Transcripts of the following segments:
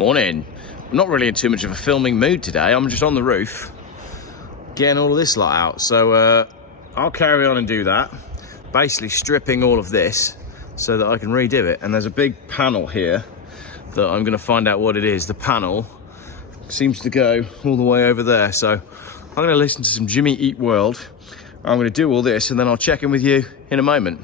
Morning. I'm not really in too much of a filming mood today. I'm just on the roof getting all of this lot out. So I'll carry on and do that. Basically stripping all of this so that I can redo it. And there's a big panel here that I'm going to find out what it is. The panel seems to go all the way over there. So I'm going to listen to some Jimmy Eat World. I'm going to do all this and then I'll check in with you in a moment.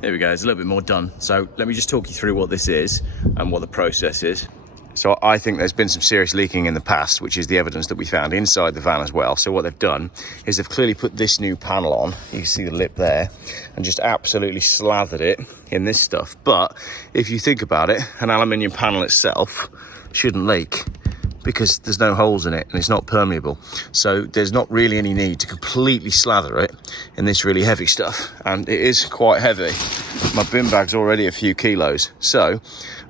Here we go, there's a little bit more done. So let me just talk you through what this is and what the process is. So I think there's been some serious leaking in the past, which is the evidence that we found inside the van as well. So what they've done is they've clearly put this new panel on, you can see the lip there, and just absolutely slathered it in this stuff. But if you think about it, an aluminium panel itself shouldn't leak because there's no holes in it and it's not permeable. So there's not really any need to completely slather it in this really heavy stuff. And it is quite heavy. My bin bag's already a few kilos. So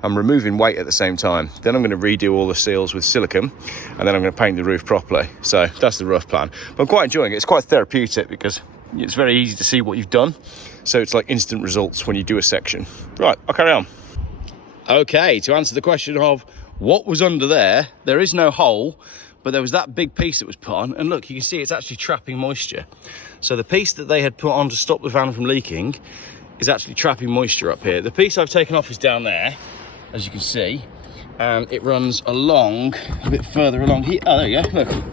I'm removing weight at the same time. Then I'm going to redo all the seals with silicone and then I'm going to paint the roof properly. So that's the rough plan. But I'm quite enjoying it. It's quite therapeutic because it's very easy to see what you've done. So it's like instant results when you do a section. Right, I'll carry on. Okay, to answer the question of what was under there, there is no hole, but there was that big piece that was put on. And look, you can see it's actually trapping moisture. So the piece that they had put on to stop the van from leaking is actually trapping moisture up here. The piece I've taken off is down there, as you can see, and it runs along, a bit further along here. Oh, there you go, look.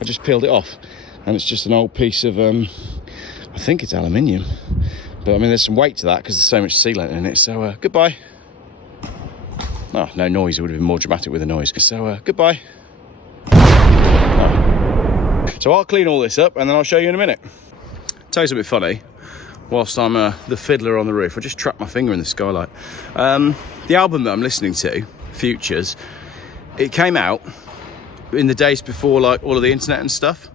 I just peeled it off, and it's just an old piece of, I think it's aluminium. But I mean, there's some weight to that because there's so much sealant in it, so goodbye. Oh, no noise, it would have been more dramatic with a noise. So, goodbye. Oh. So I'll clean all this up and then I'll show you in a minute. Tell you something funny. Whilst I'm the fiddler on the roof, I just trapped my finger in the skylight. The album that I'm listening to, Futures, it came out in the days before like all of the internet and stuff.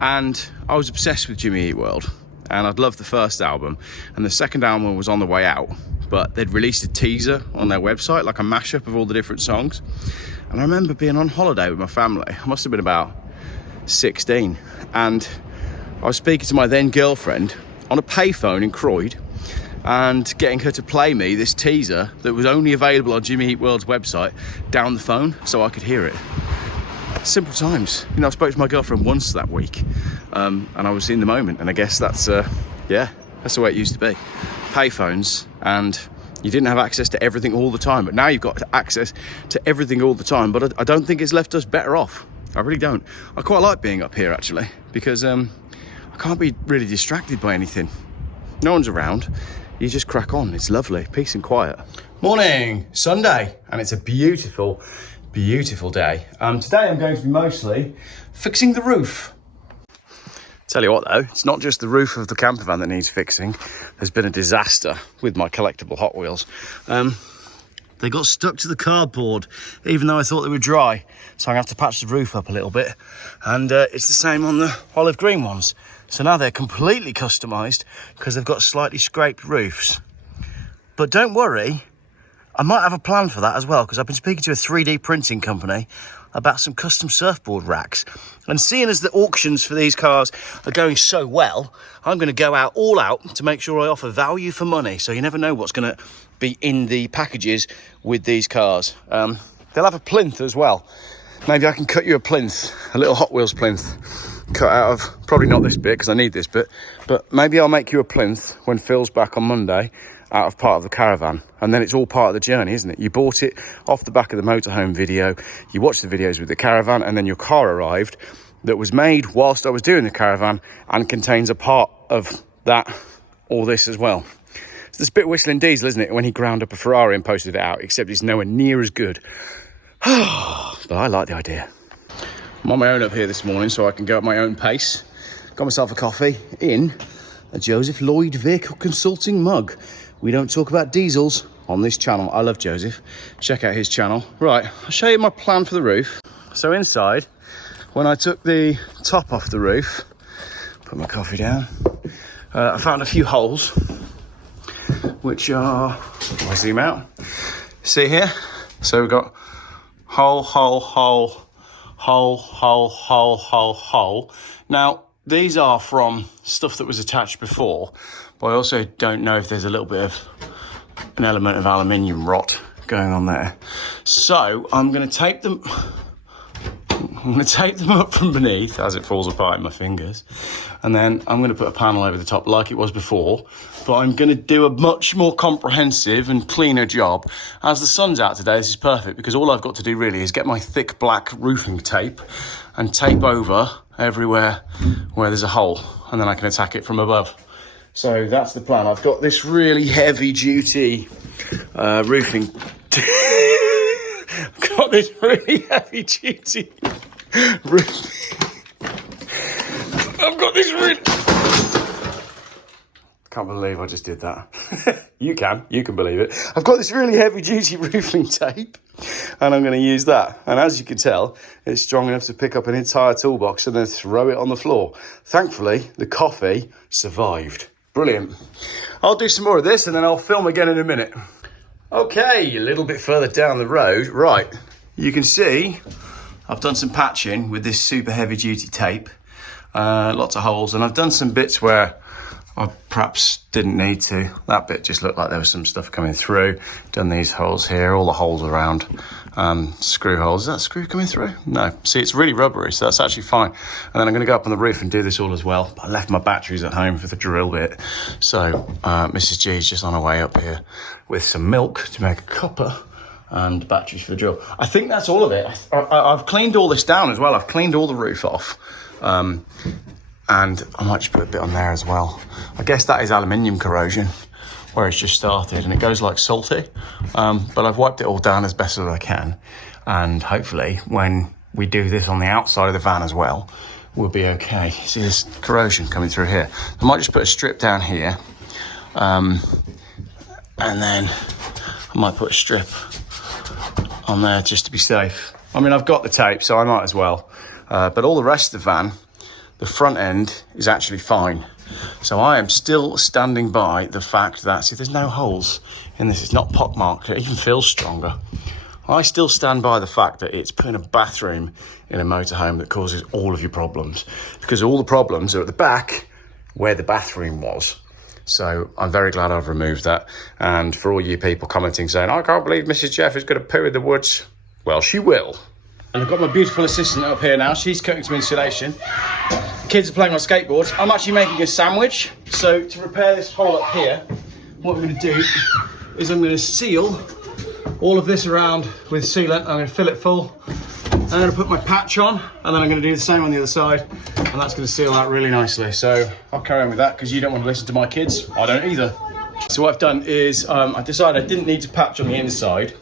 And I was obsessed with Jimmy Eat World. And I'd loved the first album. And the second album was on the way out. But they'd released a teaser on their website, like a mashup of all the different songs. And I remember being on holiday with my family. I must have been about 16. And I was speaking to my then girlfriend on a payphone in Croyd and getting her to play me this teaser that was only available on Jimmy Eat World's website down the phone so I could hear it. Simple times. You know, I spoke to my girlfriend once that week and I was in the moment. And I guess that's, yeah, that's the way it used to be. Payphones, and you didn't have access to everything all the time, but now you've got access to everything all the time. But I don't think it's left us better off. I really don't. I quite like being up here actually because I can't be really distracted by anything. No one's around. You just crack on. It's lovely, peace and quiet. Morning, Sunday, and it's a beautiful, beautiful day. Today I'm going to be mostly fixing the roof. Tell you what though, it's not just the roof of the camper van that needs fixing. There's been a disaster with my collectible Hot Wheels. They got stuck to the cardboard, even though I thought they were dry. So I'm gonna have to patch the roof up a little bit. And it's the same on the olive green ones. So now they're completely customized because they've got slightly scraped roofs. But don't worry, I might have a plan for that as well, because I've been speaking to a 3D printing company about some custom surfboard racks. And seeing as the auctions for these cars are going so well, I'm going to go all out to make sure I offer value for money. So you never know what's going to be in the packages with these cars. They'll have a plinth as well. Maybe I can cut you a plinth, a little Hot Wheels plinth, cut out of, probably not this bit because I need this bit, but maybe I'll make you a plinth when Phil's back on Monday out of part of the caravan, and then it's all part of the journey, isn't it? You bought it off the back of the motorhome video, you watched the videos with the caravan, and then your car arrived that was made whilst I was doing the caravan and contains a part of that, all this as well. It's this bit Whistling Diesel, isn't it, when he ground up a Ferrari and posted it out, except it's nowhere near as good. But I like the idea. I'm on my own up here this morning, so I can go at my own pace. Got myself a coffee in a Joseph Lloyd Vehicle Consulting mug. We don't talk about diesels on this channel. I love Joseph. Check out his channel. Right, I'll show you my plan for the roof. So inside, when I took the top off the roof, put my coffee down, I found a few holes, which are, if I zoom out, see here? So we've got hole, hole, hole, hole, hole, hole, hole, hole. Now, these are from stuff that was attached before, but I also don't know if there's a little bit of an element of aluminium rot going on there. So I'm going to take them up from beneath as it falls apart in my fingers, and then I'm going to put a panel over the top like it was before, but I'm going to do a much more comprehensive and cleaner job. As the sun's out today, this is perfect, because all I've got to do really is get my thick black roofing tape and tape over everywhere where there's a hole, and then I can attack it from above. So that's the plan. I've got this really heavy duty roofing I've got this really heavy duty roofing. I've got this really... Can't believe I just did that. You can believe it. I've got this really heavy duty roofing tape, and I'm going to use that. And as you can tell, it's strong enough to pick up an entire toolbox and then throw it on the floor. Thankfully, the coffee survived. Brilliant. I'll do some more of this and then I'll film again in a minute. Okay, a little bit further down the road. Right, you can see I've done some patching with this super heavy duty tape. Lots of holes, and I've done some bits where I perhaps didn't need to. That bit just looked like there was some stuff coming through. Done these holes here, all the holes around. Screw holes. Is that screw coming through? No. See, it's really rubbery, so that's actually fine. And then I'm going to go up on the roof and do this all as well. I left my batteries at home for the drill bit. So Mrs. G is just on her way up here with some milk to make a cuppa and batteries for the drill. I think that's all of it. I've cleaned all this down as well. I've cleaned all the roof off. And I might just put a bit on there as well. I guess that is aluminium corrosion where it's just started, and it goes like salty. But I've wiped it all down as best as I can. And hopefully when we do this on the outside of the van as well, we'll be okay. See this corrosion coming through here? I might just put a strip down here. And then I might put a strip on there just to be safe. I mean, I've got the tape, so I might as well. But all the rest of the van, the front end is actually fine. So I am still standing by the fact that, see, there's no holes in this. It's not pockmarked. It even feels stronger. I still stand by the fact that it's putting a bathroom in a motorhome that causes all of your problems, because all the problems are at the back where the bathroom was. So I'm very glad I've removed that. And for all you people commenting saying, I can't believe Mrs. Geoff is going to poo in the woods. Well, she will. And I've got my beautiful assistant up here now. She's cutting some insulation. Kids are playing on skateboards. I'm actually making a sandwich. So to repair this hole up here, what we're going to do is I'm going to seal all of this around with sealant. I'm going to fill it full. I'm going to put my patch on, and then I'm going to do the same on the other side, and that's going to seal out really nicely. So I'll carry on with that, because you don't want to listen to my kids. I don't either. So what I've done is I decided I didn't need to patch on the inside.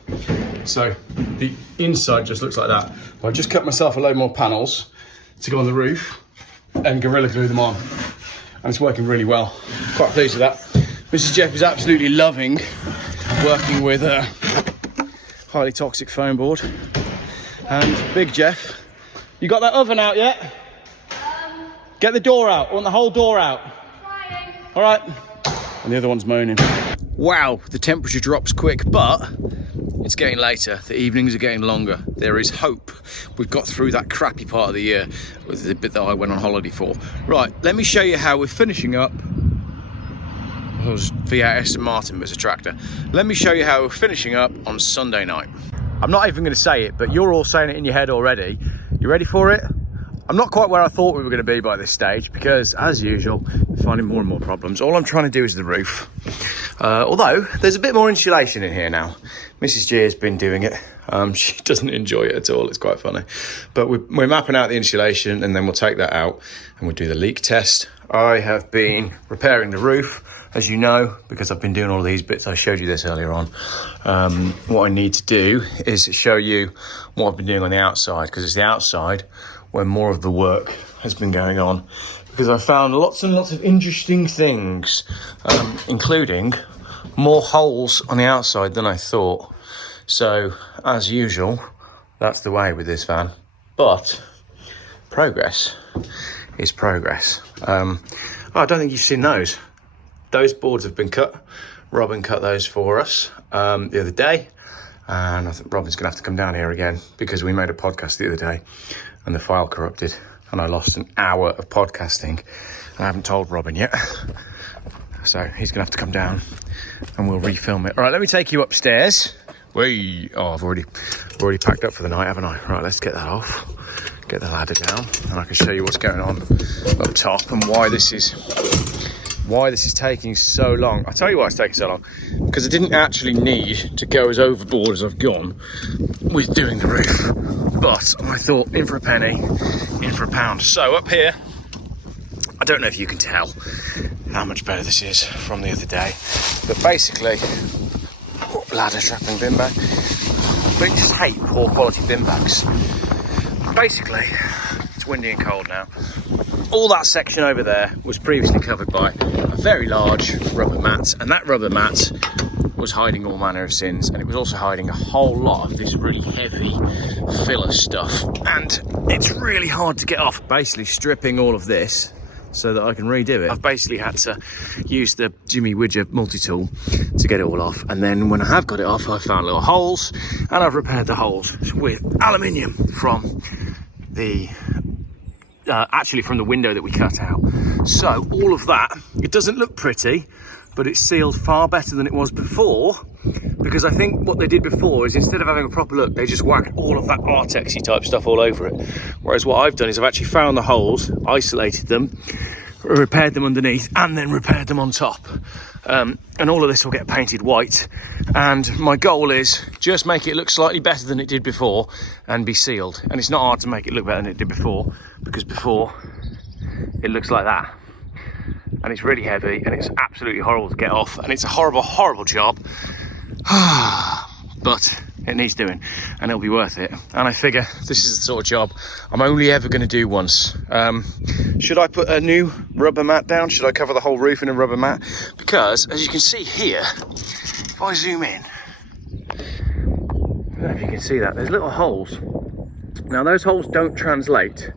So the inside just looks like that. But I've just cut myself a load more panels to go on the roof and Gorilla Glue them on. And it's working really well. Quite pleased with that. Mrs. Geoff is absolutely loving working with a highly toxic foam board. And Big Geoff, you got that oven out yet? Get the door out. I want the whole door out. Trying. All right. And the other one's moaning. Wow, the temperature drops quick, but it's getting later. The evenings are getting longer. There is hope. We've got through that crappy part of the year with the bit that I went on holiday for. Right, let me show you how we're finishing up. That was V8 Aston Martin, but it's a tractor. Let me show you how we're finishing up on Sunday night. I'm not even going to say it, but you're all saying it in your head already. You ready for it? I'm not quite where I thought we were going to be by this stage, because as usual, we're finding more and more problems. All I'm trying to do is the roof. Although there's a bit more insulation in here now. Mrs. G has been doing it. She doesn't enjoy it at all. It's quite funny. But we're mapping out the insulation, and then we'll take that out and we'll do the leak test. I have been repairing the roof, as you know, because I've been doing all of these bits. I showed you this earlier on. What I need to do is show you what I've been doing on the outside, because it's the outside where more of the work has been going on, because I found lots and lots of interesting things, including more holes on the outside than I thought. So, as usual, that's the way with this van. But progress is progress. I don't think you've seen those. Those boards have been cut. Robin cut those for us the other day. And I think Robin's going to have to come down here again, because we made a podcast the other day and the file corrupted and I lost an hour of podcasting. I haven't told Robin yet. So he's going to have to come down and we'll refilm it. All right, let me take you upstairs Oh, I've already packed up for the night, haven't I? Right, let's get that off. Get the ladder down, and I can show you what's going on up top and why this is taking so long. I'll tell you why it's taking so long, because I didn't actually need to go as overboard as I've gone with doing the roof, but I thought in for a penny, in for a pound. So up here, I don't know if you can tell how much better this is from the other day, but basically, ladder trapping bin bag, but you just hate poor quality bin bags. Basically, it's windy and cold now. All that section over there was previously covered by a very large rubber mat, and that rubber mat was hiding all manner of sins, and it was also hiding a whole lot of this really heavy filler stuff, and it's really hard to get off. Basically stripping all of this so that I can redo it. I've basically had to use the Jimmy Widger multi-tool to get it all off, and then when I have got it off, I found little holes, and I've repaired the holes with aluminium from the actually from the window that we cut out. So all of that, it doesn't look pretty, but it's sealed far better than it was before, because I think what they did before is instead of having a proper look, they just whacked all of that Artexy type stuff all over it. Whereas what I've done is I've actually found the holes, isolated them, repaired them underneath, and then repaired them on top. And all of this will get painted white, and my goal is just make it look slightly better than it did before and be sealed. And it's not hard to make it look better than it did before, because before it looks like that, and it's really heavy, and it's absolutely horrible to get off, and it's a horrible job. But it needs doing, and it'll be worth it. And I figure this is the sort of job I'm only ever going to do once. Should I put a new rubber mat down? Should I cover the whole roof in a rubber mat? Because as you can see here, if I zoom in, I don't know if you can see that, there's little holes. Now those holes don't translate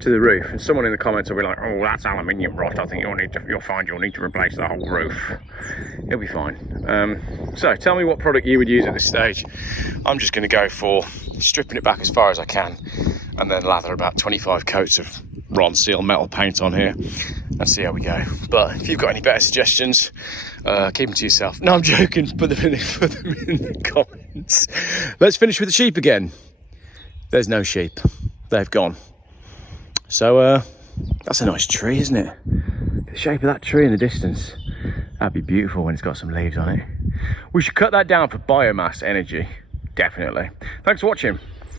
to the roof, and someone in the comments will be like, oh, that's aluminium rot, I think you'll find you'll need to replace the whole roof. It'll be fine. So tell me what product you would use at this stage. I'm just going to go for stripping it back as far as I can, and then lather about 25 coats of Ronseal metal paint on here and see how we go. But if you've got any better suggestions, keep them to yourself. No, I'm joking, put them in the comments. Let's finish with the sheep again. There's no sheep, they've gone. So that's a nice tree, isn't it? The shape of that tree in the distance, that'd be beautiful when it's got some leaves on it. We should cut that down for biomass energy, definitely. Thanks for watching.